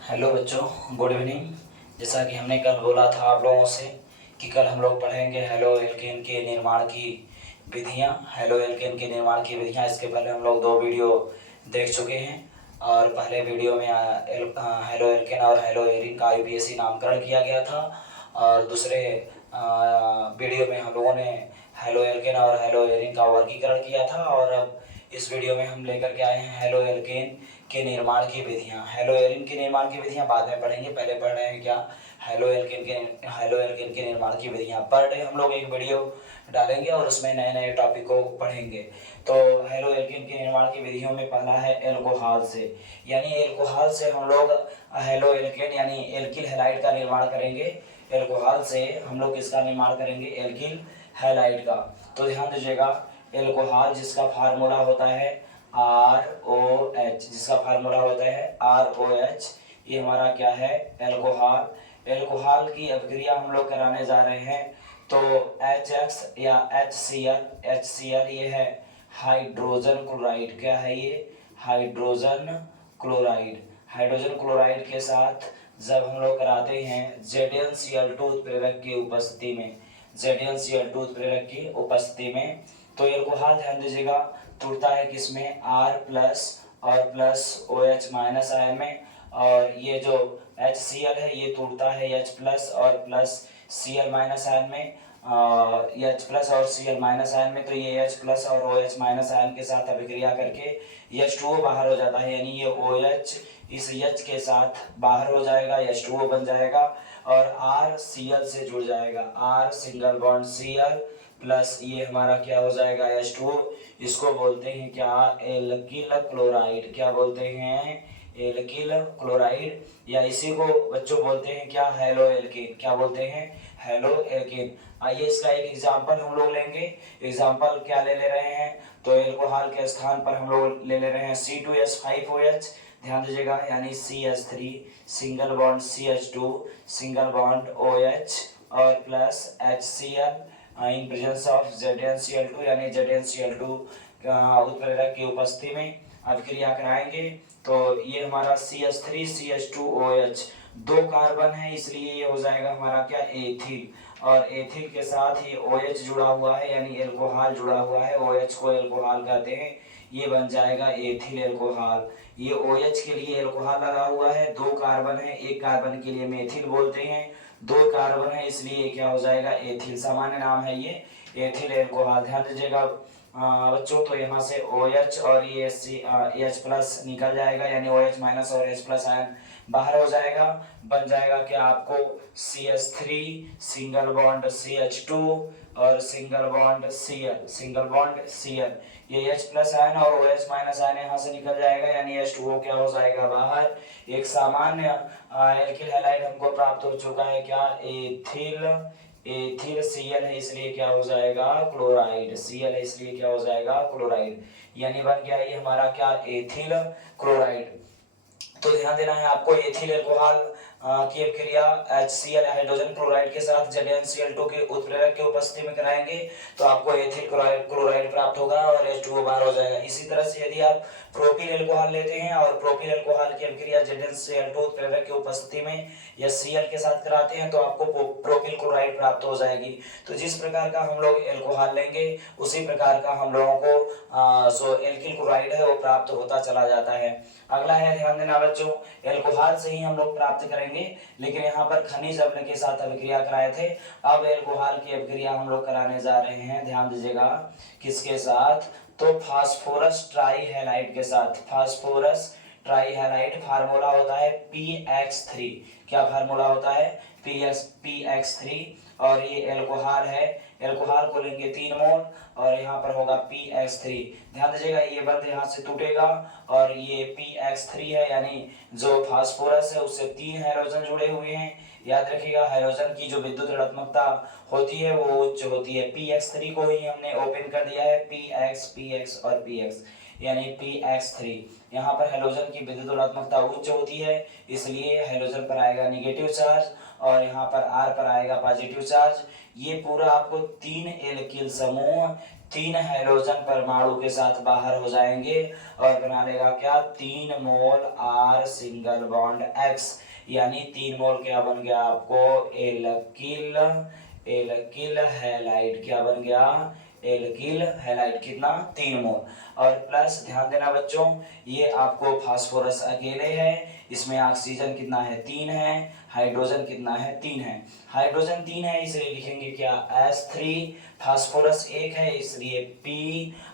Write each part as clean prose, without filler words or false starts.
Hello बच्चों, good evening. जैसा कि हमने कल बोला था आप लोगों से कि कल हम लोग पढ़ेंगे हेलो एल्केन के निर्माण की विधियाँ। हेलो एल्केन के निर्माण की विधियाँ, इसके पहले हम लोग दो वीडियो देख चुके हैं। और पहले वीडियो में हेलो एल्केन और हेलो एरिन का यूपीएससी नामकरण किया गया था, और दूसरे वीडियो में हम लोगों ने हेलो एल्केन और हेलो एरिन का वर्गीकरण किया था। और अब इस वीडियो में हम लेकर के आए हैं हेलो एल्केन के निर्माण की विधियाँ। हेलो एरिन के निर्माण की विधियाँ बाद में पढ़ेंगे, पहले पढ़ रहे हैं क्या हेलो एल्केन के निर्माण की विधियाँ। पर डे हम लोग एक वीडियो डालेंगे और उसमें नए नए टॉपिक को पढ़ेंगे। तो हेलो एल्केन के निर्माण की विधियों में पहला है एल्कोहल से, यानी एल्कोहल से हम लोग हेलो एल्केन यानी एल्किल हैलाइड का निर्माण करेंगे। एल्कोहल से हम लोग किसका निर्माण करेंगे? एल्किल हैलाइड का। तो ध्यान दीजिएगा, एल्कोहल जिसका फार्मूला होता है ROH, जिसका फार्मूला होता है ROH, ये हमारा क्या है? एल्कोहल। एल्कोहल की अभिक्रिया हम लोग कराने जा रहे हैं। तो HX या HCl ये है हाइड्रोजन क्लोराइड। क्या है ये? Hydrogen chloride. हाइड्रोजन क्लोराइड के साथ जब हम लोग कराते हैं ZnCl2 उत्प्रेरक की उपस्थिति में, ZnCl2 उत्प्रेरक की उपस्थिति में, तो एल्कोहल ध्यान दीजिएगा टूटता है किसमें? R प्लस और प्लस OH माइनस आयन में। और ये जो HCl है ये टूटता है H प्लस और प्लस Cl माइनस आयन में, H प्लस और Cl माइनस आयन में। तो ये H प्लस और OH माइनस आयन के साथ अभिक्रिया करके H2O बाहर हो जाता है, यानी ये OH इस H के साथ बाहर हो जाएगा, H2O बन जाएगा और R Cl से जुड़ जाएगा। R single bond Cl plus ये हमारा क्या हो जाएगा? H2O। इसको बोलते हैं क्या? Alkyl chloride. क्या बोलते हैं? एल्किल क्लोराइड, या इसी को बच्चों बोलते हैं क्या? Halo alkane. क्या बोलते हैं? Halo alkane. आइए इसका एक एग्जांपल हम लोग लेंगे। एग्जांपल क्या ले रहे हैं? तो एल्कोहल के स्थान पर हम लोग ले रहे हैं C2H5OH। ध्यान दीजिएगा, यानी CH3 single bond CH2 single bond OH और plus HCl in presence of ZnCl2, यानी ZnCl2 उत्प्रेरक की उपस्थिति में अभिक्रिया कराएंगे। तो ये हमारा CH3CH2OH दो कार्बन है, इसलिए ये हो जाएगा हमारा क्या? एथिल। और एथिल के साथ ये OH जुड़ा हुआ है, यानी एल्कोहल जुड़ा हुआ है, OH को एल्कोहल कहते हैं, ये बन जाएगा एथिल एल्कोहल। ये OH के लिए एल्कोहल लगा हुआ है, दो कार्बन है, एक कार्बन के लिए मेथिल बोलते हैं, दो कार्बन है इसलिए क्या हो जाएगा? एथिल। सामान्य नाम है ये एथिल एल्कोहल। ध्यान दीजिएगा बच्चों, तो यहाँ से OH और ये H प्लस निकल जाएगा, यानी OH माइनस और H प्लस आयन बाहर हो जाएगा। बन जाएगा क्या आपको? CH3 सिंगल बॉन्ड CH2 और single bond Cl, single bond Cl। ये H प्लस आयन और OH माइनस आयन यहाँ से निकल जाएगा, यानी H2O क्या हो जाएगा? बाहर। एक सामान्य एल्किल हैलाइड हमको प्राप्त हो चुका है, क्या? एथिल। एथिल Cl है इसलिए क्या हो जाएगा? क्लोराइड। Cl है इसलिए क्या हो जाएगा? क्लोराइड। यानी बन गया ये हमारा क्या? Ethyl chloride. तो ध्यान देना है आपको, एथिल एल्कोहल की अभिक्रिया HCl हाइड्रोजन क्लोराइड के साथ ZnCl2 के उत्प्रेरक के उपस्थिति में कराएंगे तो आपको एथिल क्लोराइड प्राप्त होगा और H2O बाहर हो जाएगा। इसी तरह से यदि आप प्रोपिल एल्कोहल लेते हैं और प्रोपिल एल्कोहल की अभिक्रिया ZnCl2 उत्प्रेरक की उपस्थिति में या Cl के साथ कराते हैं तो आपको प्रोपिल क्लोराइड प्राप्त हो जाएगी। तो जिस प्रकार का हम लोग एल्कोहल लेंगे उसी प्रकार का हम लोगों को जो एल्किल क्लोराइड है वो प्राप्त होता चला जाता है। अगला है, ध्यान देना बच्चों, एल्कोहल से ही हम लोग प्राप्त करेंगे, लेकिन यहाँ पर खनिज अम्ल के साथ अभिक्रिया कराए थे। अब एल्कोहल की अभिक्रिया हम लोग कराने जा रहे हैं, ध्यान दीजिएगा, किसके साथ? तो फास्फोरस ट्राईहैलाइड के साथ। फास्फोरस ट्राईहैलाइड फार्मूला होता है PX3। क्या फार्मूला होता है? PX3। और ये एल्कोहल है, एल्कोहल को लेंगे 3 मोल और यहाँ पर होगा PX3। ध्यान दीजिएगा, ये बंध यहाँ से टूटेगा और ये PX3 है, यानी जो फास्फोरस है उससे 3 हाइड्रोजन जुड़े हुए हैं। याद रखिएगा, हाइड्रोजन की जो विद्युत ऋणात्मकता होती है वो उच्च होती है। PX3 को ही हमने ओपन कर दिया है, PX और PX, यानी PX3। यहाँ पर हैलोजन की विद्युत ऋणात्मकता उच्च होती है, इसलिए हैलोजन पर आएगा निगेटिव चार्ज और यहाँ पर R पर आएगा पॉजिटिव चार्ज। ये पूरा आपको 3 एल्किल समूह 3 हैलोजन परमाणु के साथ बाहर हो जाएंगे और बना लेगा क्या 3 मोल R सिंगल बॉन्ड X, यानी 3 मोल क्या बन गया आपको एल्किल हैलाइड। क्या बन गया एल्किल हैलाइड, कितना 3 मोल। और प्लस ध्यान देना बच्चों, ये आपको फास्फोरस अकेले है, इसमें ऑक्सीजन कितना है 3 है, हाइड्रोजन कितना है 3 है। हाइड्रोजन 3 है इसलिए लिखेंगे क्या H3, फास्फोरस 1 है इसलिए P,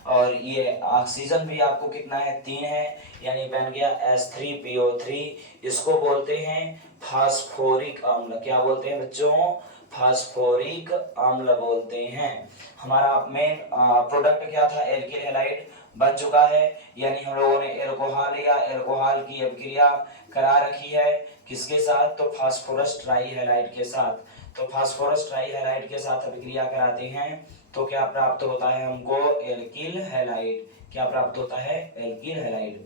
और ये ऑक्सीजन भी आपको कितना है 3 है, यानी बन गया H3PO3। इसको बोलते हैं फास्फोरिक अम्ल। क्या बोलते हैं बच्चों? फास्फोरिक अम्ल बोलते हैं। हमारा मेन प्रोडक्ट क्या था? एल्किल हैलाइड बन चुका है, यानी हम लोगों ने एल्कोहल या एल्कोहल की अभिक्रिया करा रखी है किसके साथ? तो फास्फोरस ट्राईहैलाइड के साथ। तो फास्फोरस ट्राईहैलाइड के साथ अभिक्रिया कराते हैं तो क्या प्राप्त होता है हमको? Alkyl halide. क्या प्राप्त होता है? Alkyl halide.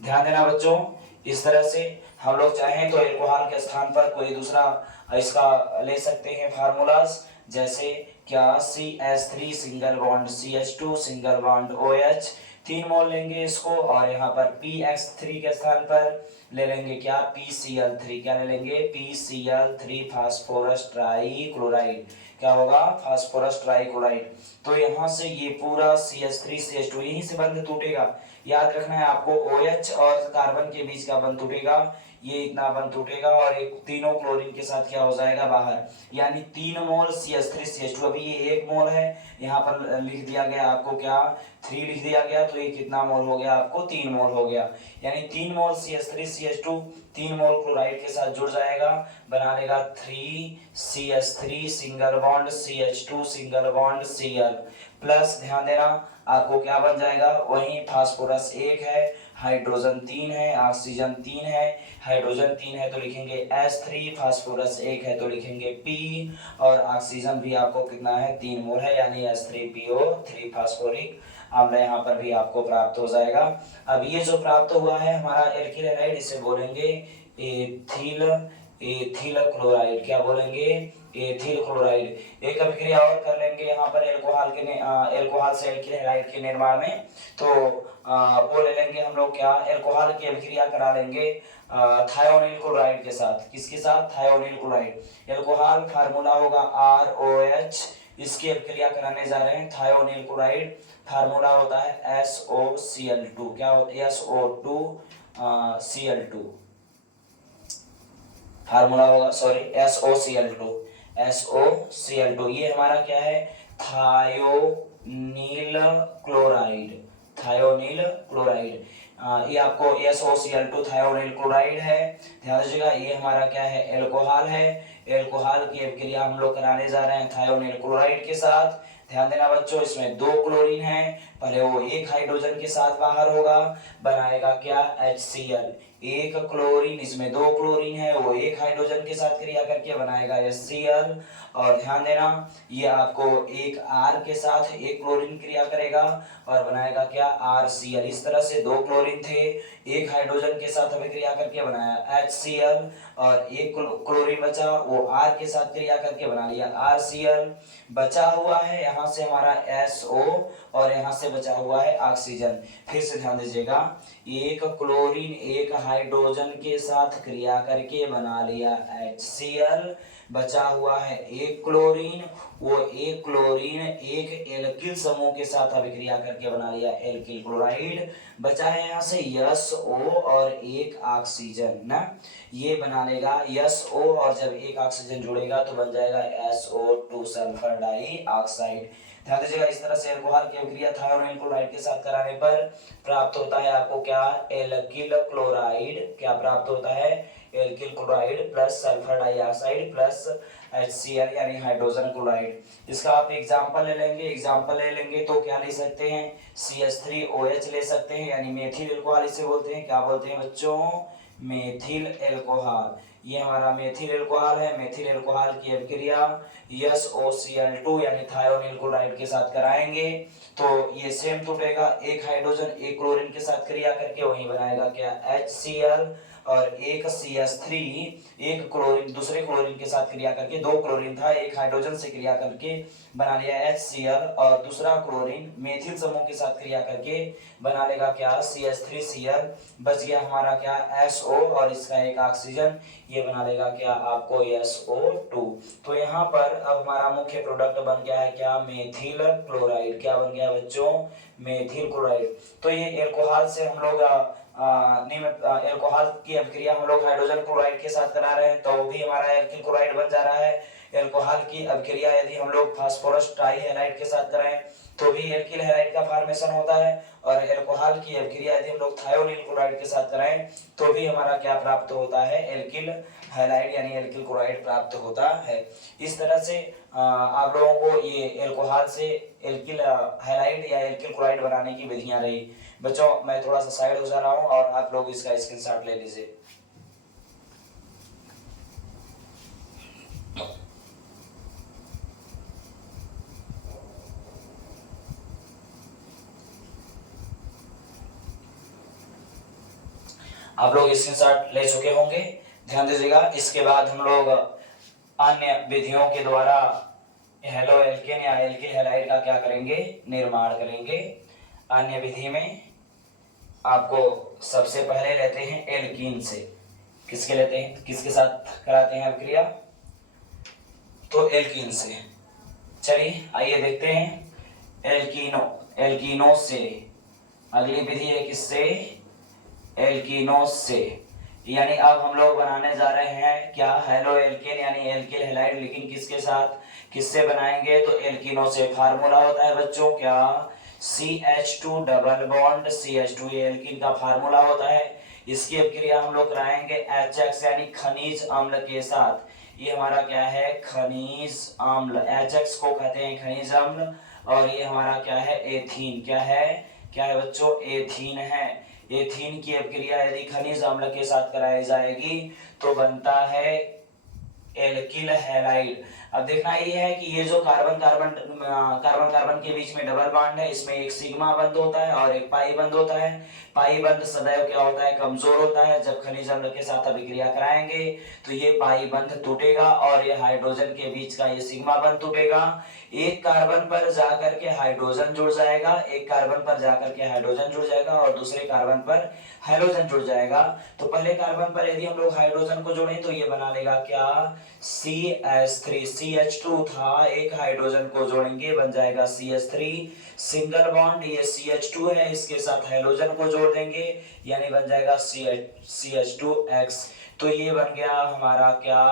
ध्यान देना बच्चों, इस तरह से हम लोग चाहें तो एल्कोहल के स्थान पर कोई दूसरा इसका ले सकते हैं फार्मूलाज, जैसे क्या CH3 single bond CH2 single bond OH 3 मोल लेंगे इसको, और यहाँ पर PX3 के स्थान पर ले लेंगे क्या PCl3। क्या ले लेंगे? PCl3 phosphorus trichloride. क्या होगा? Phosphorus trichloride. तो यहाँ से ये पूरा CH3 CH2 यहीं से बंध टूटेगा। याद रखना है आपको, OH और कार्बन के बीच का बंध टूटेगा, ये इतना बंध टूटेगा और एक तीनों क्लोरीन के साथ क्या हो जाएगा? बाहर, यानी 3 मोल CH3 CH2। अभी ये 1 मोल है, यहाँ पर लिख दिया गया आपको क्या 3 लिख दिया गया, तो ये कितना मोल हो गया आपको? 3 मोल हो गया, यानी 3 मोल CH3 CH2 3 मोल क्लोराइड के साथ जुड़ जाएगा, बना लेगा 3CH3 single bond CH2 single bond Cl plus. ध्यान देना आपको क्या बन जाएगा? वही फास्फोरस 1 है, हाइड्रोजन 3 है, ऑक्सीजन 3 है, हाइड्रोजन 3 है तो लिखेंगे H3, फास्फोरस 1 है तो लिखेंगे P, और ऑक्सीजन भी आपको कितना है? 3 मोल है, यानी H3PO3 फास्फोरिक अम्ल यहाँ पर भी आपको प्राप्त हो जाएगा। अब ये जो प्राप्त हुआ है हमारा एल्किल हैलाइड, इसे बोलेंगे एथिल क्लोराइड। क्या बोलेंगे? Ethyl chloride. एक अभिक्रिया और कर लेंगे यहाँ पर एल्कोहल से एल्किल हैलाइड के निर्माण में, तो वो ले लेंगे हम लोग क्या? एल्कोहल की अभिक्रिया करा लेंगे थायोनिल क्लोराइड के साथ। किसके साथ? Thionyl chloride. एल्कोहल फार्मूला होगा ROH, इसकी अभिक्रिया कराने जा रहे हैं थायोनिल क्लोराइड, फार्मूला होता है SOCl2। क्या होता है? SO2Cl2 फार्मूला होगा, सॉरी SOCl2। ये हमारा क्या है? Thionyl chloride. थायोनिल क्लोराइड, ये आपको SOCl2 थायोनिल क्लोराइड है। ध्यान दीजिएगा, ये हमारा क्या है? एल्कोहल है। एल्कोहल की अभिक्रिया हम लोग कराने जा रहे हैं थायोनिल क्लोराइड के साथ। ध्यान देना बच्चों, इसमें 2 क्लोरीन है, पहले वो 1 हाइड्रोजन के साथ बाहर होगा, बनाएगा क्या? HCl। 1 क्लोरीन, इसमें 2 क्लोरीन है, वो 1 हाइड्रोजन के साथ क्रिया करके बनाएगा HCl। और ध्यान देना, ये आपको 1 R के साथ 1 क्लोरीन क्रिया करेगा और बनाएगा क्या? RCl। इस तरह से 2 क्लोरीन थे, 1 हाइड्रोजन के साथ अभिक्रिया करके बनाया HCl, और 1 क्लोरीन बचा, वो R के साथ क्रिया करके बना लिया RCl। बचा हुआ है यहाँ से हमारा SO, और यहाँ से बचा हुआ है ऑक्सीजन। फिर से ध्यान दीजिएगा, 1 क्लोरीन 1 हाइड्रोजन के साथ क्रिया करके बना लिया HCl, बचा हुआ है 1 क्लोरीन, वो 1 क्लोरीन 1 एल्किल समूह के साथ अभिक्रिया करके बना लिया एल्किल क्लोराइड। बचा है यहाँ से SO और 1 ऑक्सीजन ना, ये बना लेगा SO, और जब 1 ऑक्सीजन जुड़ेगा तो बन जाएगा SO2 सल्फर डाइऑक्साइड। ध्यान दीजिएगा, इस तरह से एल्कोहल की अभिक्रिया थायोनिल क्लोराइड के साथ कराने पर प्राप्त होता है आपको क्या? Alkyl chloride. क्या प्राप्त होता है? Alkyl chloride plus sulphur dioxide plus HCl यानी हाइड्रोजन क्लोराइड। इसका आप एग्जांपल ले लेंगे तो क्या ले सकते हैं? CH3OH ले सकते हैं, यानी मेथिल एल्कोहल इसे बोलते हैं। क्या बोलते हैं बच्चों? मेथिल एल्कोहल, ये हमारा मेथिल एल्कोहल है। मेथिल एल्कोहल की अभिक्रिया SOCl2 यानी थायोनील क्लोराइड के साथ कराएंगे तो ये सेम टूटेगा, एक हाइड्रोजन एक क्लोरीन के साथ क्रिया करके वही बनाएगा क्या HCl, और एक CH3 एक क्लोरीन दूसरे क्लोरीन के साथ क्रिया करके, दो क्लोरीन था एक हाइड्रोजन से क्रिया करके बना लिया HCl, और दूसरा क्लोरीन मेथिल समूह के साथ क्रिया करके बना लेगा क्या CH3Cl, बच गया हमारा क्या SO और इसका एक ऑक्सीजन, ये बना लेगा क्या आपको SO2। तो यहाँ पर अब हमारा मुख्य प्रोडक्ट बन गया है क्या मेथिल क्लोराइड, क्या बन गया बच्चों मेथिल क्लोराइड। तो ये एल्कोहल से हम लोग एल्कोहल की अभिक्रिया हम लोग हाइड्रोजन क्लोराइड के साथ करा रहे हैं तो भी हमारा एल्किल क्लोराइड बन जा रहा है। एल्कोहल की अभिक्रिया यदि हम लोग फास्फोरस ट्राईहैलाइड के साथ कराएं तो भी एल्किल हैलाइड का फॉर्मेशन होता है, और एल्कोहल की अभिक्रिया यदि हम लोग थायोनील क्लोराइड के साथ कराएं तो भी हमारा क्या प्राप्त होता है एल्किल हैलाइड यानी एल्किल क्लोराइड प्राप्त होता है। इस तरह से आप लोगों को ये एल्कोहल से एल्किल हैलाइड या एल्किल क्लोराइड बनाने की विधियां रही। बच्चों मैं थोड़ा सा साइड हो जा रहा हूँ और आप लोग इसका स्क्रीनशॉट ले लीजिए। आप लोग स्क्रीनशॉट ले चुके होंगे, ध्यान दीजिएगा। इसके बाद हम लोग अन्य विधियों के द्वारा हेलो एल्केन या एल्किल हैलाइड का क्या करेंगे निर्माण करेंगे। अन्य विधि में आपको सबसे पहले लेते हैं एल्कीन से, किसके लेते हैं किसके साथ कराते हैं अभिक्रिया तो एल्कीन से। चलिए आइए देखते हैं एल्कीनो से। अगली विधि है किससे एल्कीनोस से, यानी अब हम लोग बनाने जा रहे हैं क्या हेलो एल्केन यानी एल्किल हैलाइड, लेकिन किसके साथ किससे बनाएंगे तो एल्कीनो से। फार्मूला होता है बच्चों क्या CH2 डबल बॉन्ड CH2, ये एल्कीन का फार्मूला होता है। इसकी अभिक्रिया हम लोग कराएंगे HX यानी खनिज अम्ल के साथ। ये हमारा क्या है खनिज अम्ल, HX को कहते हैं खनिज अम्ल, और ये हमारा क्या है एथीन, क्या है बच्चों एथीन है। एथीन की अभिक्रिया यदि खनिज अम्ल के साथ कराई जाएगी तो बनता है एल्किल हैलाइड। अब देखना ये है कि ये जो कार्बन कार्बन के बीच में डबल बॉन्ड है, इसमें एक सिग्मा बंध होता है और एक पाई बंध होता है। पाई बंध सदैव क्या होता है कमजोर होता है, जब खनिज अम्ल के साथ अभिक्रिया कराएंगे तो ये पाई बंध टूटेगा और ये हाइड्रोजन के बीच का ये सिग्मा बंध टूटेगा। एक कार्बन पर जाकर के हाइड्रोजन जुड़ जाएगा, एक कार्बन पर जाकर के हाइड्रोजन जुड़ जाएगा और दूसरे कार्बन पर हाइड्रोजन जुड़ जाएगा। तो पहले कार्बन पर यदि हम लोग हाइड्रोजन को जोड़ें तो ये बना लेगा क्या CH3, CH2 था एक हाइड्रोजन को जोड़ेंगे बन जाएगा CH3 सिंगल बॉन्ड, ये CH2 है इसके साथ हाइड्रोजन को जोड़ देंगे यानी बन जाएगा CH2X। तो ये बन गया हमारा क्या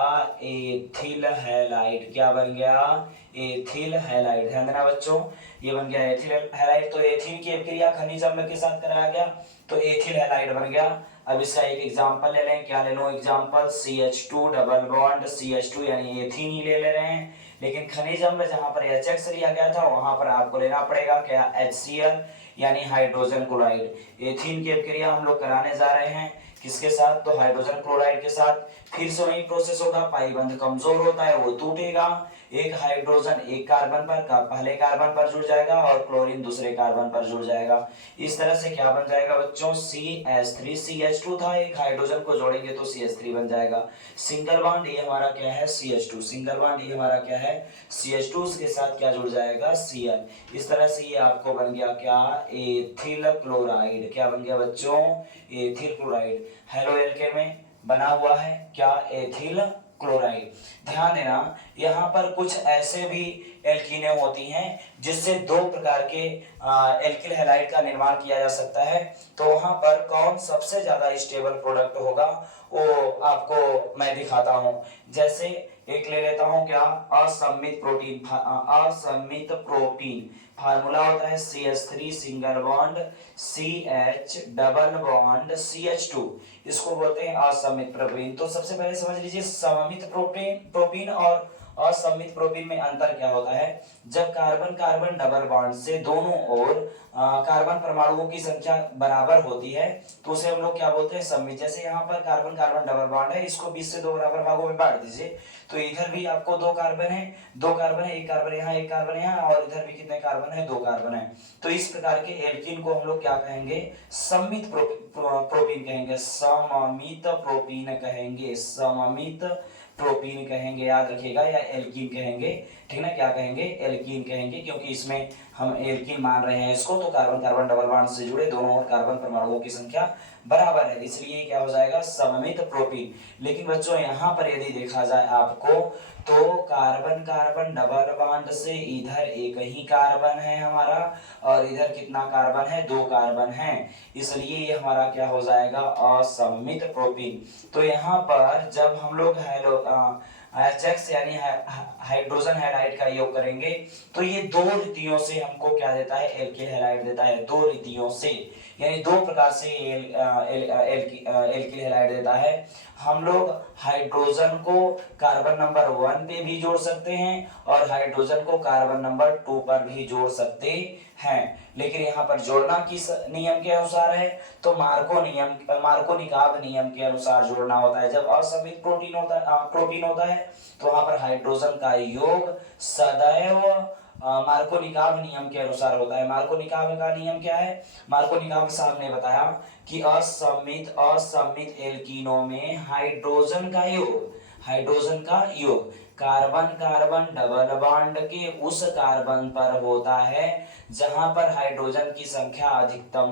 एथिल हैलाइड, क्या बन गया एथिल हैलाइड। ध्यान देना बच्चों ये बन गया एथिल हैलाइड। तो एथीन की अभिक्रिया खनिज अम्ल के साथ कराया गया तो एथिल हैलाइड बन गया। अब इसका एक एग्जांपल ले लें, क्या ले लो example CH2 double bond CH2 यानी एथीन ही ले रहे हैं, लेकिन खनिज अम्ल जहां पर HX लिया गया था वहां पर आपको लेना पड़ेगा क्या HCl यानी हाइड्रोजन क्लोराइड। एथीन की अभिक्रिया हम लोग कराने जा रहे हैं किसके साथ तो हाइड्रोजन क्लोराइड के साथ। फिर से वही प्रोसेस होगा, पाई बंध कमजोर होता है वो टूटेगा, एक हाइड्रोजन एक कार्बन पर का पहले कार्बन पर जुड़ जाएगा और क्लोरीन दूसरे कार्बन पर जुड़ जाएगा। इस तरह से क्या बन जाएगा बच्चों CH3, CH2 था एक हाइड्रोजन को जोड़ेंगे तो CH3 बन जाएगा। सिंगल बॉन्ड ये हमारा क्या है CH2, सिंगल बॉन्ड ये हमारा क्या है CH2 के साथ क्या जुड़ जाएगा Cl। इस तरह से ये आपको बन गया क्या एथिल क्लोराइड, क्या बन गया बच्चों एथिल क्लोराइड। हेलो एल्केन में बना हुआ है क्या एथिल क्लोराइड। ध्यान देना यहाँ पर कुछ ऐसे भी एल्कीनें होती हैं जिससे दो प्रकार के एल्किल हैलाइड का निर्माण किया जा सकता है। तो वहां पर कौन सबसे ज्यादा स्टेबल प्रोडक्ट होगा वो आपको मैं दिखाता हूं। जैसे एक ले लेता हूं क्या असम्मित प्रोटीन, फार्मूला होता है CH3 single bond CH double bond CH2, इसको बोलते हैं असम्मित प्रोटीन। तो सबसे पहले समझ लीजिए सममित प्रोटीन और असममित प्रोपीन में अंतर क्या होता है, जब कार्बन कार्बन डबल बॉन्ड से दोनों ओर कार्बन परमाणुओं की संख्या बराबर होती है तो उसे हम लोग क्या बोलते हैं, सममित। जैसे यहाँ पर कार्बन कार्बन डबल बॉन्ड है, इसको 20 से 2 बराबर भागों में बांट दीजिए, तो इधर भी आपको दो कार्बन है, एक कार्बन यहाँ, एक कार्बन यहाँ, और इधर भी कितने कार्बन है, 2 कार्बन है। तो इस प्रकार के एल्कीन को हम लोग क्या कहेंगे, सममित प्रोपीन कहेंगे, सममित प्रोपीन कहेंगे, सममित प्रोपीन कहेंगे, याद रखिएगा, या एल्कीन कहेंगे, ठीक ना, क्या कहेंगे, एल्कीन कहेंगे, क्योंकि इसमें हम एल्कीन मान रहे हैं इसको, तो कार्बन कार्बन डबल बॉन्ड से जुड़े दोनों ओर कार्बन परमाणुओं की संख्या बराबर है, इसलिए क्या हो जाएगा, सममित प्रोपीन। लेकिन बच्चों यहाँ पर यदि देखा जाए आपको, तो कार्बन कार्बन डबल बॉन्ड से इधर एक ही कार्बन है हमारा, और इधर कितना कार्बन है, 2 कार्बन है, इसलिए ये हमारा क्या हो जाएगा, असममित प्रोपीन। तो यहाँ पर जब हम लोग HX यानी हाइड्रोजन हैलाइड का योग करेंगे तो ये 2 रीतियों से हमको क्या देता है, एल्किल हैलाइड देता है, 2 रीतियों से, यानी 2 प्रकार से एल्किल हैलाइड देता है। हम लोग हाइड्रोजन को कार्बन नंबर 1 पे भी जोड़ सकते हैं और हाइड्रोजन को कार्बन नंबर 2 पर भी जोड़ सकते हैं, लेकिन यहाँ पर जोड़ना किस नियम के अनुसार है, तो मार्कोनिकाव नियम के अनुसार जोड़ना होता है। जब असममित प्रोटीन होता है तो वहां पर हाइड्रोजन का योग सदैव मार्कोनिकाव नियम के अनुसार होता है। मार्कोनिकाव का नियम क्या है, मार्कोनिकाव साहब ने बताया कि असममित एल्कीनों में हाइड्रोजन का योग कार्बन कार्बन डबल बॉन्ड के उस कार्बन पर होता है जहां पर हाइड्रोजन की संख्या अधिकतम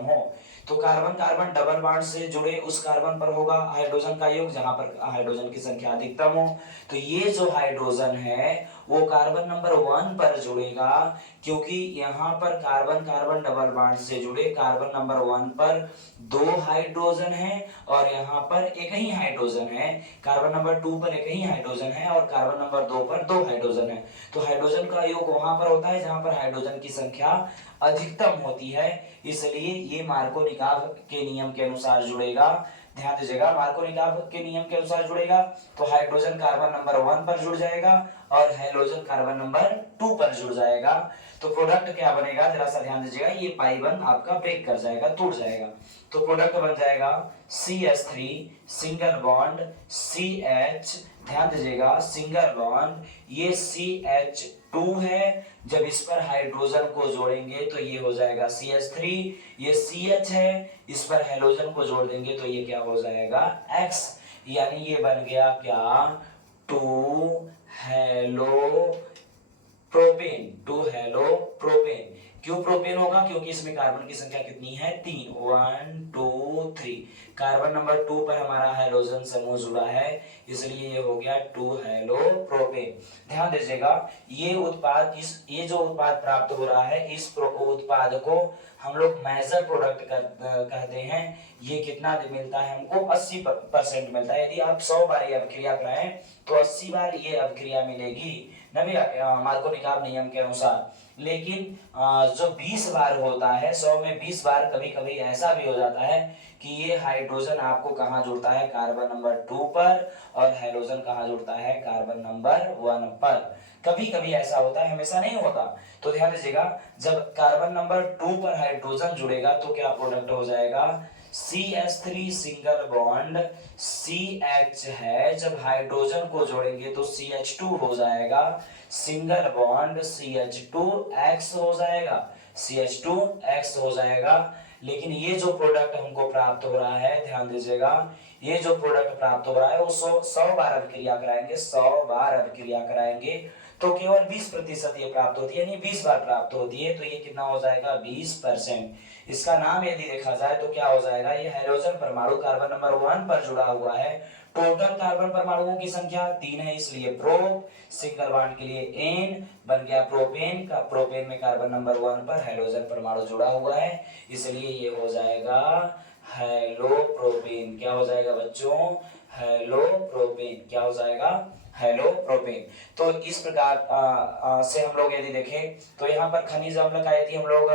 हो, तो कार्बन कार्बन डबल बॉन्ड से जुड़े उस कार्बन पर होगा हाइड्रोजन का योग जहां पर हाइड्रोजन की संख्या अधिकतम हो। तो ये जो हाइड्रोजन है वो कार्बन नंबर 1 पर जुड़ेगा, क्योंकि यहाँ पर कार्बन कार्बन डबल बॉन्ड से जुड़े कार्बन नंबर 1 पर 2 हाइड्रोजन है और यहाँ पर एक ही हाइड्रोजन है, कार्बन नंबर 2 पर एक ही हाइड्रोजन है और कार्बन नंबर 2 पर 2 हाइड्रोजन है। तो हाइड्रोजन का योग वहां पर होता है जहां पर हाइड्रोजन की संख्या अधिकतम होती है, इसलिए ये मार्कोनिकाव के नियम के अनुसार जुड़ेगा। ध्यान दीजिएगा, मार्कोनिकाव के नियम के अनुसार जुड़ेगा तो हाइड्रोजन कार्बन नंबर 1 पर जुड़ जाएगा और हाइड्रोजन कार्बन नंबर 2 पर जुड़ जाएगा। तो प्रोडक्ट क्या बनेगा, जरा सा ध्यान दीजिएगा, ये पाई बंध आपका ब्रेक कर जाएगा, टूट जाएगा, तो प्रोडक्ट बन जाएगा CH3 सिंगल बॉन्ड CH, ध्यान दीजिएगा सिंगल बॉन्ड, ये CH2 है, जब इस पर हाइड्रोजन को जोड़ेंगे तो ये हो जाएगा CH3, ये CH है, इस पर हाइड्रोजन को जोड़ देंगे तो ये क्या हो जाएगा X, यानी ये बन गया क्या, 2 हेलो प्रोपेन। क्यों प्रोपेन होगा, क्योंकि इसमें कार्बन की संख्या कितनी है, 3, 1 2 3, कार्बन नंबर 2 पर हमारा हाइड्रोजन समूह जुड़ा है, इसलिए ये हो गया 2 हेलो प्रोपेन। ध्यान दीजिएगा, ये जो उत्पाद प्राप्त हो रहा है, इस उत्पाद को हम लोग मेजर प्रोडक्ट कहते हैं। ये कितना मिलता है हमको, 80% मिलता है। यदि आप 100 बार ये अभिक्रिया कराएं तो 80 बार ये अभिक्रिया मिलेगी ना भैया, मार्कोनिकाव नियम के अनुसार। लेकिन जो 20 बार होता है, 100 में 20 बार, कभी कभी ऐसा भी हो जाता है कि ये हाइड्रोजन आपको कहाँ जुड़ता है, कार्बन नंबर 2 पर, और हाइड्रोजन कहाँ जुड़ता है, कार्बन नंबर 1 पर। कभी कभी ऐसा होता है, हमेशा नहीं होता। तो ध्यान दीजिएगा, जब कार्बन नंबर 2 पर हाइड्रोजन जुड़ेगा तो क्या प्रोडक्ट हो जाएगा, CH3 सिंगल बॉन्ड CH है, जब हाइड्रोजन को जोड़ेंगे तो CH2 हो जाएगा, सिंगल बॉन्ड CH2X हो जाएगा। लेकिन ये जो प्रोडक्ट हमको प्राप्त हो रहा है, ध्यान दीजिएगा, ये जो प्रोडक्ट प्राप्त हो रहा है वो 100 बार अभिक्रिया कराएंगे, 100 बार अभिक्रिया कराएंगे तो केवल 20% ये प्राप्त होती है, यानी 20 बार प्राप्त होती है, तो ये कितना हो जाएगा, 20%। इसका नाम यदि देखा जाए तो क्या हो जाएगा, ये हाइड्रोजन परमाणु कार्बन नंबर 1 पर जुड़ा हुआ है, टोटल कार्बन परमाणुओं की संख्या 3 है, इसलिए प्रो, सिंगल बॉन्ड के लिए एन बन गया प्रोपेन का, प्रोपेन में कार्बन नंबर 1 पर हाइड्रोजन परमाणु जुड़ा हुआ है, इसलिए ये हो जाएगा हेलो प्रोपेन। क्या हो जाएगा बच्चों, हेलो प्रोपेन, क्या हो जाएगा, हेलो प्रोपेन। तो इस प्रकार से हम लोग यदि देखें तो यहाँ पर खनिज अम्ल का यदि हम लोग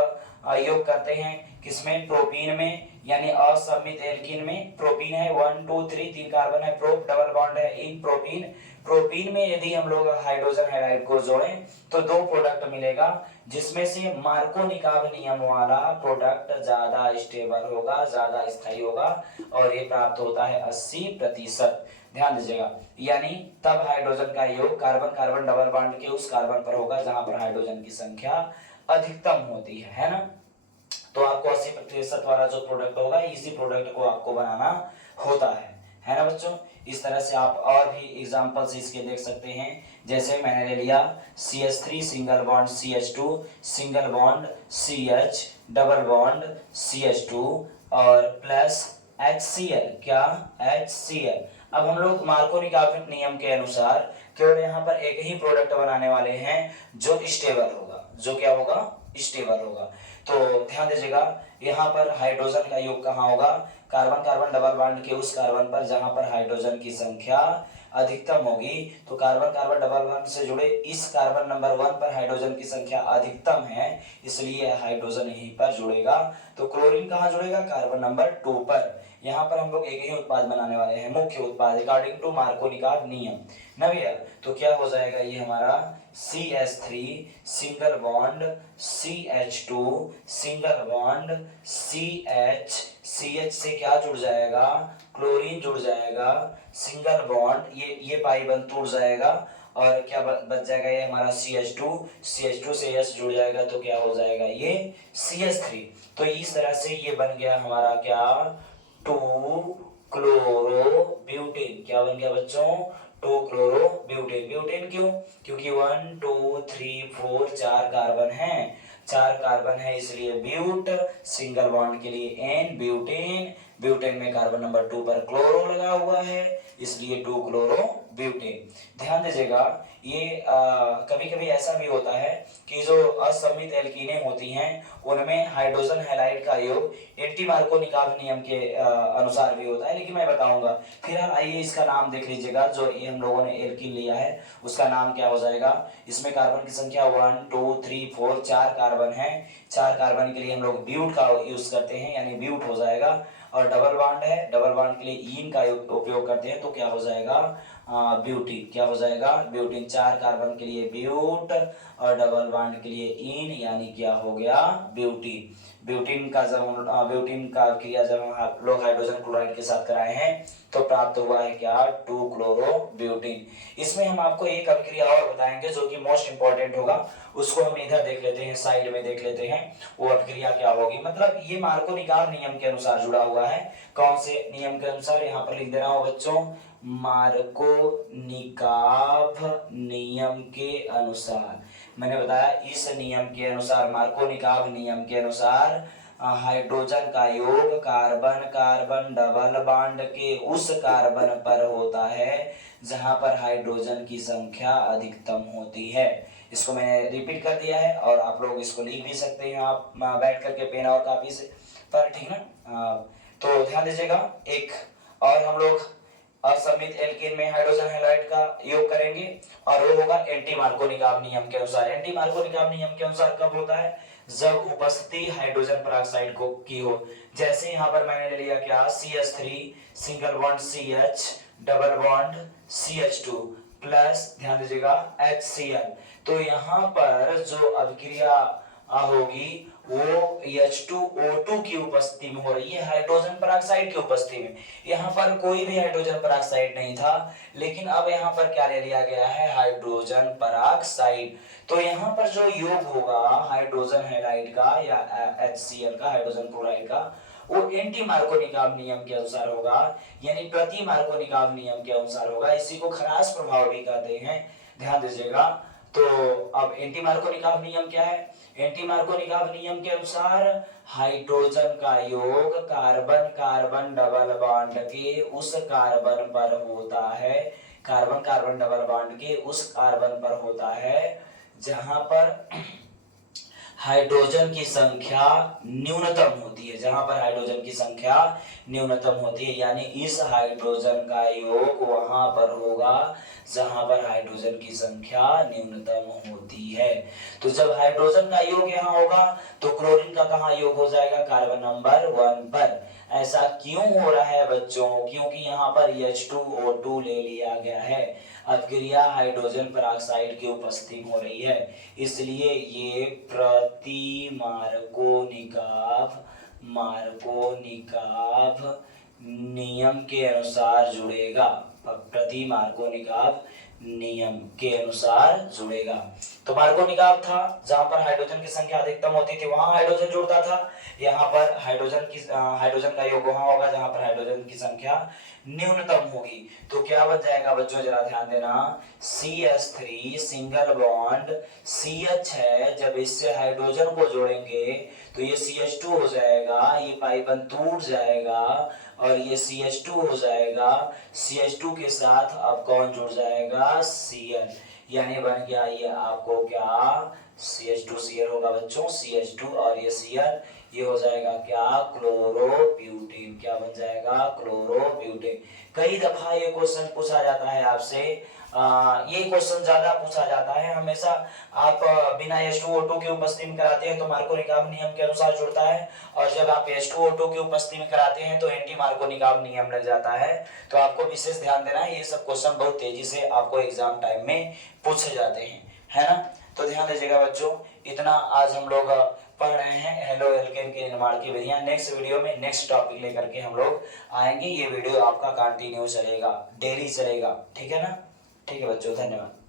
योग करते हैं किसमें, प्रोपीन में, यानी असममित एल्कीन में। प्रोपीन है 1 2 3 3 कार्बन है, प्रोप डबल बॉन्ड है इन प्रोपीन। प्रोपीन में यदि हम लोग हाइड्रोजन हैलाइड को जोड़ें तो दो प्रोडक्ट मिलेगा, जिसमें से मार्कोनिकाव नियम वाला प्रोडक्ट ज्यादा स्टेबल होगा, ज्यादा स्थायी होगा, और ये प्राप्त होता है 80%। ध्यान दीजिएगा, यानी तब हाइड्रोजन का योग कार्बन कार्बन डबल बॉन्ड के उस कार्बन पर होगा जहां पर हाइड्रोजन की संख्या अधिकतम होती है ना। तो आपको 80% वाला जो प्रोडक्ट होगा इसी प्रोडक्ट को आपको बनाना होता है ना बच्चों। इस तरह से आप और भी एग्जांपल्स इसके देख सकते हैं, जैसे मैंने ले लिया CH3 single bond CH2 single bond CH double bond CH2 और प्लस HCl, क्या HCl। अब हम लोग मार्कोनिक नियम के अनुसार केवल यहाँ पर एक ही प्रोडक्ट बनाने वाले हैं जो स्टेबल होगा, जो क्या होगा, स्टेबल होगा। तो ध्यान दीजिएगा, यहाँ पर हाइड्रोजन का योग कहाँ होगा, कार्बन कार्बन डबल बॉन्ड के उस कार्बन पर जहां पर हाइड्रोजन की संख्या अधिकतम होगी। तो कार्बन कार्बन डबल बॉन्ड से जुड़े इस कार्बन नंबर 1 पर हाइड्रोजन की संख्या अधिकतम है, इसलिए हाइड्रोजन यहीं पर जुड़ेगा। तो क्लोरीन कहाँ जुड़ेगा, कार्बन नंबर 2 पर। यहाँ पर हम लोग एक ही उत्पाद बनाने वाले हैं, मुख्य उत्पाद अकॉर्डिंग टू मार्कोनिक नियम ना भैया। तो क्या हो जाएगा ये हमारा CH3 single bond CH2 single bond CH से क्या जुड़ जाएगा, क्लोरीन जुड़ जाएगा, सिंगल बॉन्ड ये पाई बंद टूट जाएगा, और क्या बच जाएगा ये हमारा CH2 से S जुड़ जाएगा, तो क्या हो जाएगा ये CH3। तो इस तरह से ये बन गया हमारा क्या, 2 क्लोरोब्यूटेन। क्या बन गया बच्चों, 2 क्लोरोब्यूटेन। ब्यूटेन क्यों, क्योंकि 1 2 3 4 4 कार्बन है, 4 कार्बन है इसलिए ब्यूट, सिंगल बॉन्ड के लिए एन ब्यूटेन। ब्यूटेन में कार्बन नंबर 2 पर क्लोरो लगा हुआ है, इसलिए 2 क्लोरो ब्यूटेन। ध्यान दीजिएगा, ये कभी कभी ऐसा भी होता है कि जो असममित एल्कीनें होती हैं उनमें हाइड्रोजन हैलाइड का योग एंटी मार्कोनिकाव नियम के अनुसार भी होता है, लेकिन मैं बताऊंगा। फिलहाल आइए इसका नाम देख लीजिएगा, जो ये हम लोगों ने एल्कीन लिया है उसका नाम क्या हो जाएगा। इसमें कार्बन की संख्या 1 2 3 4 4 कार्बन है, 4 कार्बन के लिए हम लोग ब्यूट का यूज करते हैं, यानी ब्यूट हो जाएगा। और डबल बॉन्ड है, डबल बॉन्ड के लिए ईन का उपयोग करते हैं, तो क्या हो जाएगा ब्यूटीन। क्या हो जाएगा ब्यूटीन, 4 कार्बन के लिए ब्यूट और डबल बॉन्ड के लिए इन, यानी क्या हो गया ब्यूटीन। ब्यूटीन का जब हम ब्यूटीन का क्रिया जब हम लोग हाइड्रोजन क्लोराइड के साथ कराए हैं तो प्राप्त हुआ है क्या, 2 क्लोरो ब्यूटीन। इसमें हम आपको एक अभिक्रिया और बताएंगे जो कि मोस्ट इंपॉर्टेंट होगा, उसको हम इधर देख लेते हैं, साइड में देख लेते हैं वो अभिक्रिया क्या होगी। मतलब ये मार्कोनिक नियम के अनुसार जुड़ा हुआ है। कौन से नियम के अनुसार, यहाँ पर लिख दे रहा हूं बच्चों, मार्कोनिकाव नियम के अनुसार। मैंने बताया इस नियम के अनुसार, मार्कोनिकाव नियम के अनुसार हाइड्रोजन का योग कार्बन कार्बन डबल बॉन्ड के उस कार्बन पर होता है जहां पर हाइड्रोजन की संख्या अधिकतम होती है। इसको मैंने रिपीट कर दिया है और आप लोग इसको लिख भी सकते हैं आप बैठ करके पेन और कापी से पर, ठीक ना। तो ध्यान दीजिएगा, एक और हम लोग असममित एल्केन में हाइड्रोजन हैलाइड का योग करेंगे और वो होगा एंटी मार्कोनिकाव नियम के अनुसार। एंटी मार्कोनिकाव नियम के अनुसार कब होता है, जब उपस्थिति हाइड्रोजन पेरोक्साइड को की हो। जैसे यहाँ पर मैंने ले लिया क्या, CH3 single bond CH double bond CH2 plus ध्यान दीजिएगा HCl। तो यहाँ पर जो अभिक्रिया होगी वो H2O2 की उपस्थिति में हो रही है, हाइड्रोजन पेरोक्साइड की उपस्थिति में। यहाँ पर कोई भी हाइड्रोजन पेरोक्साइड नहीं था, लेकिन अब यहाँ पर क्या ले लिया गया है, हाइड्रोजन पेरोक्साइड। तो यहाँ पर जो योग होगा हाइड्रोजन हैलाइड का या HCl का, हाइड्रोजन क्लोराइड का, वो एंटी मार्कोनिकाव नियम के अनुसार होगा, यानी प्रति मार्कोनिकाव नियम के अनुसार होगा। इसी को खरास प्रभाव भी कहते हैं, ध्यान दीजिएगा। तो अब एंटी मार्कोनिकाव नियम क्या है, एंटी मार्कोनिकाव नियम के अनुसार हाइड्रोजन का योग कार्बन कार्बन डबल बॉन्ड के उस कार्बन पर होता है, कार्बन कार्बन डबल बॉन्ड के उस कार्बन पर होता है जहां पर हाइड्रोजन की संख्या न्यूनतम होती है, जहां पर हाइड्रोजन की संख्या न्यूनतम होती है, यानी इस हाइड्रोजन का योग वहां पर होगा जहां पर हाइड्रोजन की संख्या न्यूनतम होती है। तो जब हाइड्रोजन का योग यहाँ होगा तो क्लोरीन का कहाँ योग हो जाएगा, कार्बन नंबर 1 पर। ऐसा क्यों हो रहा है बच्चों, क्योंकि यहाँ पर H2O2 ले लिया गया है। अब क्रिया हाइड्रोजन पेरोक्साइड की उपस्थिति हो रही है, इसलिए ये मार्कोनिकाव नियम के अनुसार जुड़ेगा, प्रति मार्कोनिकाव नियम के अनुसार जुड़ेगा। तो मार्कोनिकाव था जहां पर हाइड्रोजन की संख्या अधिकतम होती थी वहां हाइड्रोजन जुड़ता था, यहाँ पर हाइड्रोजन का योग वहां होगा जहां पर हाइड्रोजन की संख्या न्यूनतम होगी। तो क्या बन जाएगा बच्चों, जरा ध्यान देना, CH3 सिंगल बॉन्ड CH है, जब इससे हाइड्रोजन को जोड़ेंगे तो ये CH2 हो जाएगा, ये पाई बंध टूट जाएगा और ये CH2 हो जाएगा। CH2 के साथ अब कौन जुड़ जाएगा, Cl, यानी बन गया ये आपको क्या, CH2Cl होगा बच्चों, CH2 और ये Cl, ये हो जाएगा क्या, क्लोरोब्यूटेन। क्या बन जाएगा, क्लोरोब्यूटेन। कई दफा ये क्वेश्चन पूछा जाता है आपसे, ये क्वेश्चन ज्यादा पूछा जाता है हमेशा। आप बिना H2O2 की उपस्थिति में कराते हैं तो मार्कोनिकाव नियम के अनुसार जुड़ता है, और जब आप H2O2 की उपस्थिति में कराते हैं तो एंटी मार्कोनिकाव नियम लग जाता है। तो आपको विशेष ध्यान देना है, ये सब क्वेश्चन बहुत तेजी से आपको एग्जाम टाइम में पूछे जाते हैं, है ना। तो ध्यान दीजिएगा बच्चों, इतना आज हम लोग पढ़ रहे हैं हेलो एल्केन के निर्माण की विधियां। नेक्स्ट वीडियो में नेक्स्ट टॉपिक लेकर के हम लोग आएंगे। ये वीडियो आपका कंटिन्यू चलेगा, डेली चलेगा, ठीक है ना। ठीक है बच्चों, धन्यवाद।